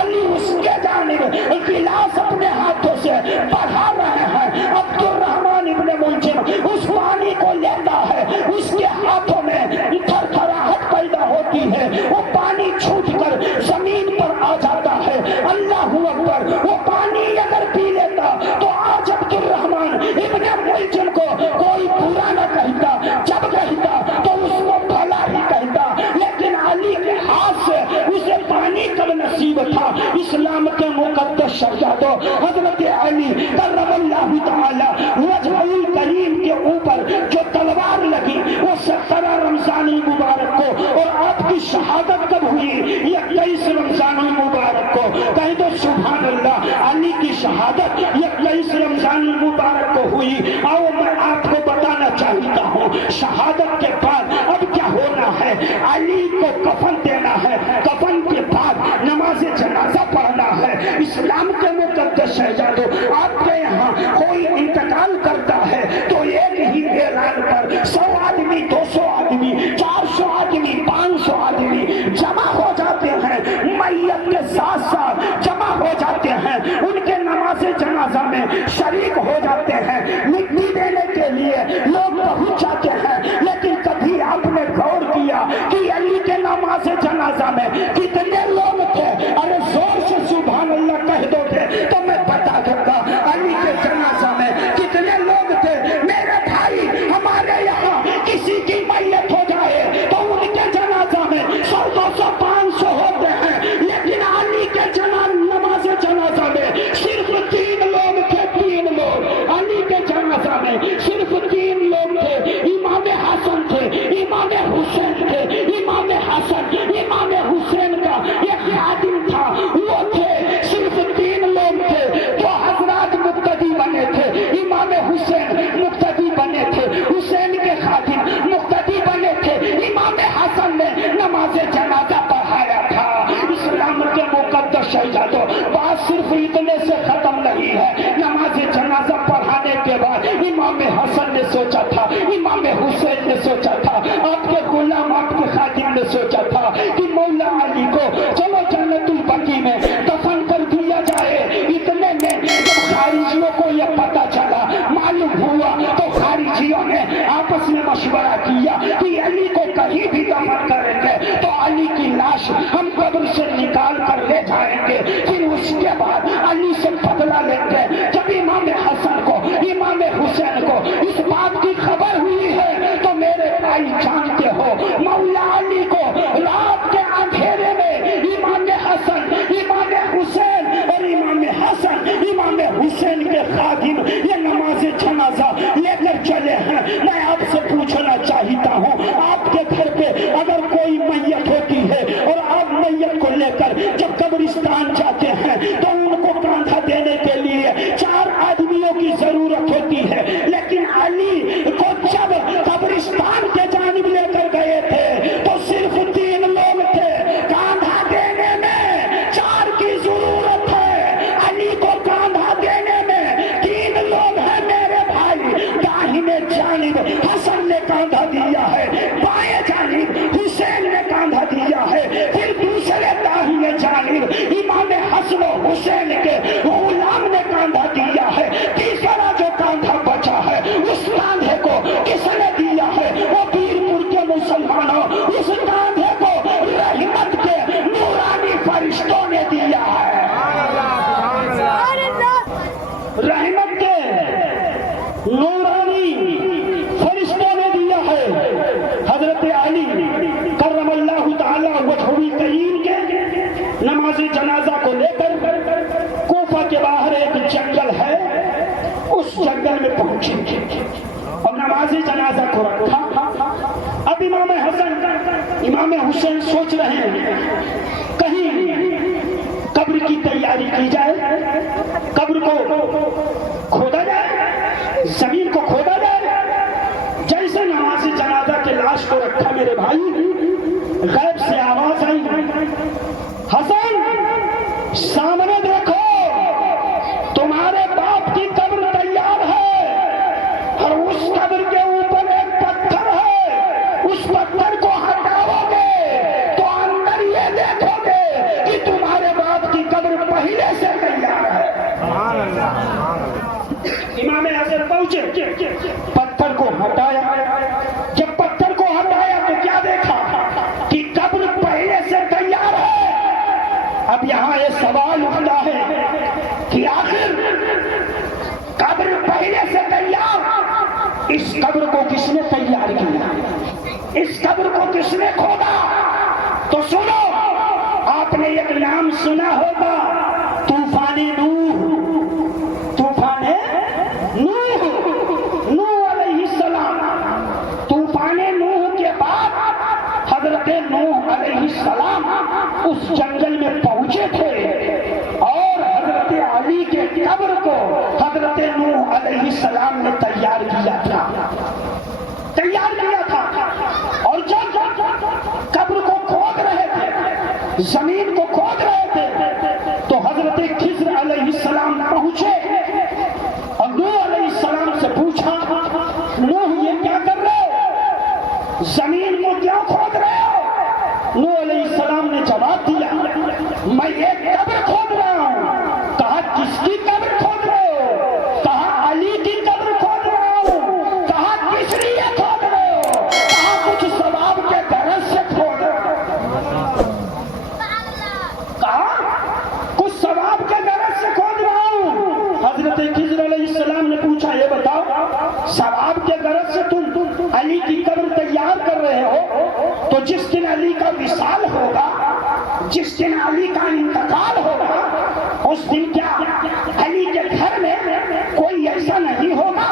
علی اس کے جانب گلاس اپنے ہاتھوں سے بڑھا رہے ہیں. عبد الرحمن ابن ملجم اس پانی کو لیتا ہے, اس کے ہاتھوں میں تھر تھراہٹ پیدا ہوتی ہے, وہ پانی چھوٹ کر زمین پر آ جاتا ہے. اللہ اکبر. وہ پانی اگر پی لیتا تو آج عبد الرحمن ابن ملجم کو کوئی برا نہ کہتا, جب کہتا تو اس کو بھلا ہی کہتا. لیکن علی کے ہاتھ سے اسے پانی کب نصیب تھا. اسلام کے مقدس شہزادوں حضرت علی کرم اللہ تعالی وجہ الکریم کے اوپر جو تلوار لگی وہ 17 رمضان المبارک کو, اور آپ کی شہادت کب ہوئی؟ 21 رمضان المبارک کو. کہیں تو سبحان اللہ. علی کی شہادت 21 رمضان المبارک کو ہوئی. آؤ میں آپ کو بتانا چاہتا ہوں شہادت کے بعد اب کیا ہونا ہے. علی کو کفن دینا ہے, کفن کے بعد نماز جنازہ پڑھنا ہے. اسلام کے مقدس شہزادوں آپ کے یہاں کوئی انتقال کرتا ہے تو ایک ہی اعلان پر 100 آدمی, 200 آدمی, 400 آدمی, 500 آدمی جمع ہو جاتے ہیں, میت کے ساتھ ساتھ جمع ہو جاتے ہیں, ان کے نماز جنازہ میں شریک ہو جاتے ہیں. مٹی دینے کے لیے لوگ پہنچ جاتے ہیں. لیکن کبھی آپ نے غور کیا کہ علی کے نماز جنازہ میں کتنے لوگ تھے؟ ارے زور سے سبحان اللہ کہہ دو گے تو میں بتا دوں گا علی کے جنازہ میں کتنے لوگ تھے. میرے بھائی ہمارے یہاں کسی کی میت ہو جائے تو ان کے جنازہ میں 100, 200, 500 ہوتے ہیں. لیکن علی کے نماز جنازہ میں صرف 3 لوگ تھے. 3 لوگ علی کے جنازہ میں صرف 3 لوگ تھے. امام حسن تھے, امام حسین تھے. امام حسن امام حسین کا ایک خادم تھا, وہ تھے. صرف 3 لوگ تھے. تو حضرات مقتدی بنے تھے. امام حسین مقتدی بنے تھے, حسین کے خادم مقتدی بنے تھے. امام حسن نے نماز جنازہ پڑھایا تھا. اسلام کے مقدس شہزادوں بات صرف اتنے سے ختم نہیں ہے. نماز جنازہ پڑھانے کے بعد امام حسن نے سوچا تھا, امام حسین نے سوچا تھا, آپ کے غلام آپ کے خادم نے سوچا تھا کہ مولا علی کو چلو جنت البقیع میں دفن کر دیا جائے. اتنے میں جب خارجیوں کو یہ پتہ چلا, معلوم ہوا, تو خارجیوں نے آپس میں مشورہ کیا کہ علی کو کہیں بھی دفن کریں گے تو علی کی لاش ہم قبر سے نکال کر لے جائیں گے, پھر اس کے بعد علی سے بدلہ لیں گے. جب امام حسن کو امام حسین کو اس بات کی خبر ہوئی ہے تو میرے بھائی جانتے ہو مولا علی کو رات کے اندھیرے میں امام حسن امام حسین اور امام حسن امام حسین کے خادم یہ نماز جنازہ لے کر چلے ہیں. میں آپ سے پوچھنا چاہتا ہوں آپ کے گھر پہ اگر کوئی میت ہوتی ہے اور آپ میت کو لے کر جب قبرستان جاتے ہیں تو ان کو کاندھا دینے کے لیے 4 آدمیوں کی ضرورت ہوتی ہے. لیکن علی کو جب قبرستان کے جانب لے کر گئے تھے تو صرف 3 لوگ تھے. کاندھا دینے میں 4 کی ضرورت ہے. علی کو کاندھا دینے میں 3 لوگ ہیں میرے بھائی. داہنے جانب حسن نے کاندھا دیا ہے, بائیں جانب حسین نے کاندھا دیا ہے, پھر دوسرے داہنے جانب امام حسن و حسین کے غلام نے کاندھا دیا ہے. تیسرا جو کاندھا بچا ہے اس کاندھے کو کس نے دیا ہے؟ وہ پیرپور کے مسلمانوں, اس کاندھے کو رحمت کے نورانی فرشتوں نے دیا ہے. رحمت کے نورانی فرشتوں نے دیا ہے. حضرت علی کرم اللہ تعالی وجہہ الکریم کے نماز جنازہ کو لے کر کوفہ کے باہر ایک جنگل ہے, اس جنگل میں پہنچے اور نماز جنازہ کو رکھا. اب امام حسن امام حسین سوچ رہے ہیں کہیں قبر کی تیاری کی جائے, قبر کو کھودا جائے, زمین کو کھودا جائے. جیسے نماز جنازہ کے لاش کو رکھا میرے بھائی, غیب سے آواز آئی, حسن سامنے دیکھو تمہارے باپ کی قبر تیار ہے اور اس قبر کے اوپر ایک پتھر ہے. اس پتھر کو ہٹاؤ گے تو اندر یہ دیکھو گے کہ تمہارے باپ کی سوال اٹھتا ہے کہ آخر قبر پہلے سے تیار، اس قبر کو کس نے تیار کیا، اس قبر کو کس نے کھودا؟ تو سنو، آپ نے ایک نام سنا ہوگا، طوفان نوح۔ طوفان نوح، نوح علیہ السلام۔ طوفان نوح کے بعد حضرت نوح علیہ السلام اس جنگل میں پہنچے تھے اور حضرت علی کے قبر کو حضرت نوح علیہ السلام نے تیار کیا تھا، اور جب قبر کو کھود رہے تھے، زمین کو کھود رہے تھے، تو حضرت خضر علیہ السلام پہنچے اور نوح علیہ السلام سے پوچھا، نوح یہ کیا کر رہے ہو، زمین کو کیوں کھود رہے ہو؟ نوح علیہ السلام نے جواب دیا، میں ایک قبر کھود رہا ہوں۔ کہا کس کی قبر کھود رہے ہو؟ کہا علی کی قبر کھود رہا ہوں۔ کہا کس لیے کھود رہے ہو؟ کہا کچھ ثواب کے غرض سے کھود رہے ہو۔ کہا کچھ ثواب کے غرض سے کھود رہا ہوں۔ حضرت خضر علیہ السلام نے پوچھا، یہ بتاؤ ثواب کے غرض سے تم علی کی قبر تیار کر رہے ہو، تو جس دن علی کا وصال ہوگا، جس دن علی کا انتقال ہوگا، اس دن کیا علی کے گھر میں کوئی ایسا نہیں ہوگا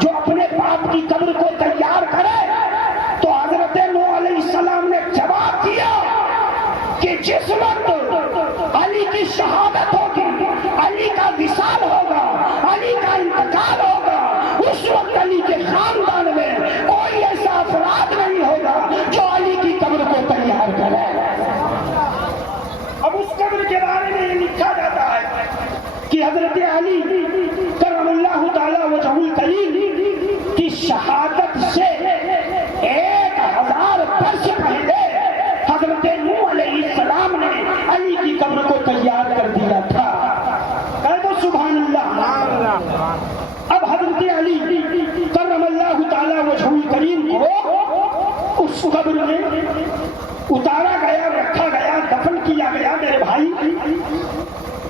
جو اپنے باپ کی قبر کو تیار کرے؟ تو حضرت نوح علیہ السلام نے جواب دیا کہ جس وقت علی کی شہادت ہوگی، علی کا وصال ہوگا، علی کا انتقال ہوگا، اس وقت علی کے خاندان میں کوئی ایسا افراد نہیں ہوگا جو علی کی قبر کو تیار کرے۔ اب اس قبر کے بارے میں یہ لکھا جاتا ہے کہ حضرت علی کرم اللہ تعالی وجہ الکریم کی شہادت سے 1000 برس پہلے حضرت نوح علیہ السلام نے علی کی قبر کو تیار کر دیا تھا۔ کہہ دو سبحان اللہ۔ اب حضرت علی کرم اللہ تعالی وجہ الکریم کو اس قبر میں اتارا گیا، رکھا گیا، دفن کیا گیا۔ میرے بھائی،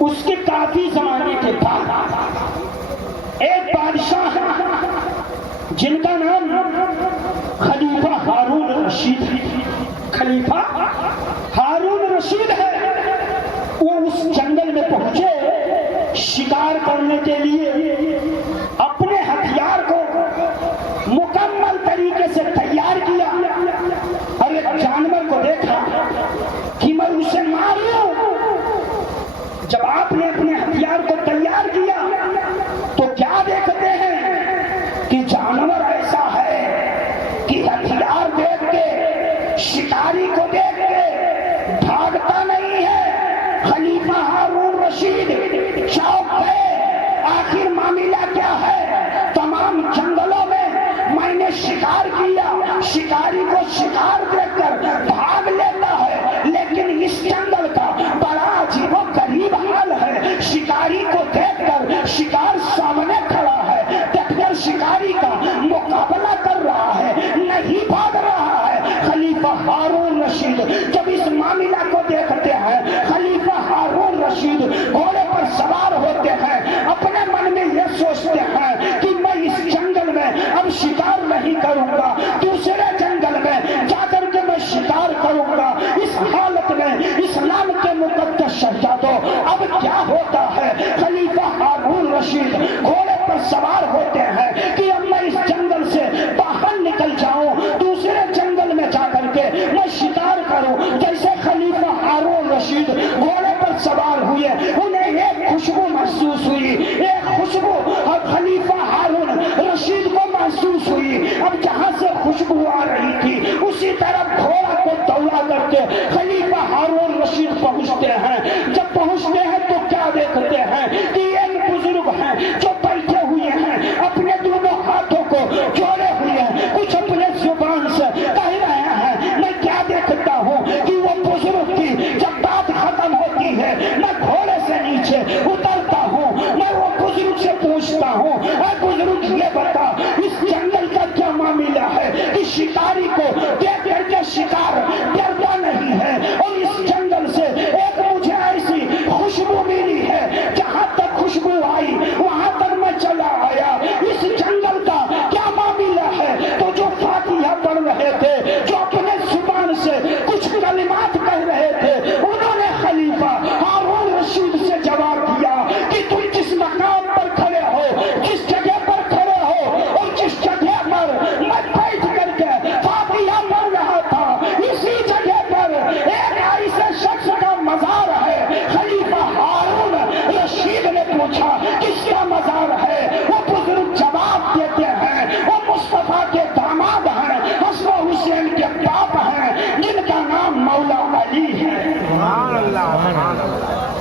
اس کے کافی زمانے کے بعد ایک بادشاہ جن کا نام خلیفہ ہارون رشید، خلیفہ ہارون رشید ہے، وہ اس جنگل میں پہنچے شکار کرنے کے لیے، اپنے ہتھیار کو مکمل طریقے سے تیار کیا اور ایک جانور کو دیکھا کہ میں اسے ماروں۔ جب آپ نے اپنے ہتھیار کو تیار کیا تو کیا دیکھتے ہیں کہ جانور ایسا ہے کہ ہتھیار دیکھ کے، شکاری کو دیکھ کے بھاگتا نہیں ہے۔ خلیفہ ہارون رشید چوک گئے، آخر معاملہ کیا ہے؟ تمام جنگلوں میں نے شکار کیا، شکاری کو شکار دیکھ کر بھاگ لیتا ہے، لیکن اس جنگل کا بڑا عجیب و غریب حال ہے۔ شکاری کو دیکھ کر شکار سامنے کھڑا ہے، دیکھ کر شکاری کا مقابلہ کر رہا ہے، نہیں بھاگ رہا ہے۔ خلیفہ ہارون رشید جب اس معاملہ کو دیکھتے ہیں، خلیفہ ہارون رشید گھوڑے پر سوار ہوتے ہیں، اپنے من میں یہ سوچتے ہیں کہ میں اس جنگل میں اب شکار نہیں کروں گا، دوسرے جنگل میں جا کر کے میں شکار کروں گا۔ اس حالت میں اسلام کے مقدس شہزادوں، اب کیا ہوتا ہے؟ خلیفہ ہارون رشید گھوڑے پر سوار ہوتے ہیں کہ اب میں اس جنگل سے باہر نکل جاؤں، دوسرے جنگل میں جا کر کے میں شکار کروں۔ جیسے خلیفہ ہارون رشید گھوڑے پر سوار ہوئے، انہیں ایک خوشبو محسوس ہوئی، ایک خوشبو اب خلیفہ ہارون رشید کو محسوس ہوئی۔ اب جہاں سے خوشبو آ رہی تھی اسی طرف گھوڑا کو دوڑا کر کے خلیفہ ہارون رشید پہنچتے ہیں۔ جب پہنچتے ہیں تو کیا دیکھتے ہیں کہ ایک بزرگ ہیں جو بیٹھے ہوئے ہیں، اپنے دونوں ہاتھوں کو جوڑے ہوئے ہیں، کچھ اپنے زبان سے کہہ رہے ہیں۔ میں کیا دیکھتا ہوں کہ وہ بزرگ کی جب بات ختم ہوتی ہے، میں گھوڑے سے نیچے اترتا ہوں، میں وہ بزرگ سے پوچھتا ہوں، اے بزرگ یہ بتا اس جنگل کا کیا معاملہ ہے کہ شکاری کو دیکھ کر کے شکار ڈرتا نہیں ہے، اور اس جنگل سے ایک مجھے ایسی خوش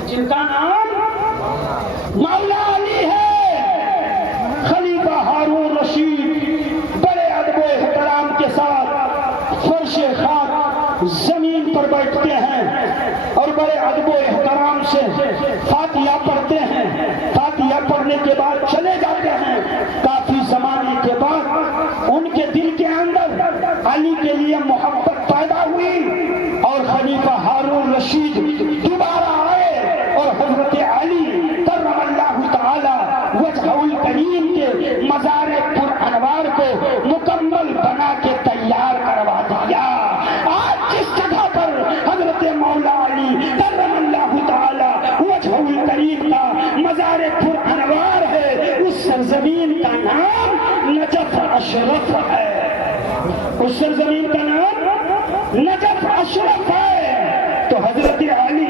جن کا نام مولا علی ہے، خلیفہ ہارون رشید بڑے ادب و احترام کے ساتھ فرش خاک زمین پر بیٹھتے ہیں اور بڑے ادب و احترام سے فاتحہ پڑھتے ہیں. فاتحہ پڑھنے کے بعد چلے جاتے ہیں. کافی زمانے کے بعد ان کے دل کے اندر علی کے لیے محبت پیدا ہوئی اور خلیفہ ہارون رشید دوبارہ آئے اور حضرت علی کرم اللہ تعالی وجہہ الکریم کے مزار پر انوار کو مکمل بنا کے تیار کروا دیا. آج جس جگہ پر حضرت مولا علی کرم اللہ تعالی وجہہ الکریم کا مزار پر انوار ہے، اس سرزمین کا نام نجف اشرف ہے. اس سرزمین کا نام نجف اشرف ہے. تو حضرت علی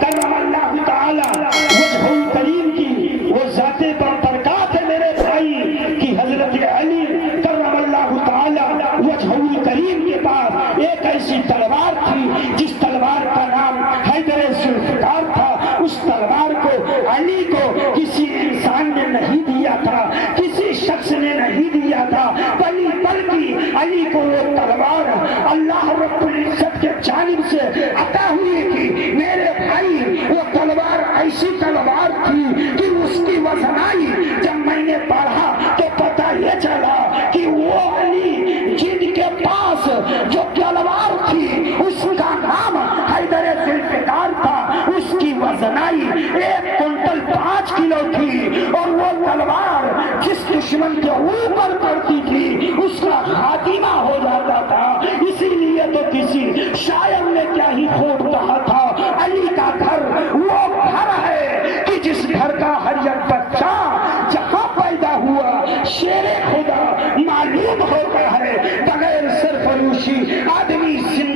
کرم اللہ تعالی وجہہ الکریم کی وہ ذات برکات ہے میرے بھائی کہ حضرت علی کرم اللہ تعالی وجہہ الکریم کے پاس ایک ایسی تلوار تھی جس تلوار کا نام حیدر ذوالفقار تھا. اس تلوار کو علی کو کسی انسان نے نہیں دیا تھا، کسی شخص نے نہیں دیا تھا، بلکہ علی کو وہ تلوار اللہ رب العزت کے جانب سے عطا ہوئی تھی. میرے بھائی وہ تلوار ایسی تلوار تھی کہ اس کی وزنائی جب میں نے پڑھا تو پتہ یہ چلا کہ وہ علی جن کے پاس جو تلوار تھی اس کا نام حیدر ذوالفقار تھا، اس کی وزنائی 1 کنٹل 5 کلو تھی اور وہ تلوار جس دشمن کے اوپر پڑتی تھی اس کا خاتمہ ہو جاتا تھا. اسی لیے تو کسی شاعر نے کیا ہی خوب کہا تھا، علی کا گھر وہ گھر ہے کہ جس گھر کا ہر ایک بچہ جہاں پیدا ہوا شیر خدا معلوم ہوتا ہے. بغیر سرفروشی آدمی زندہ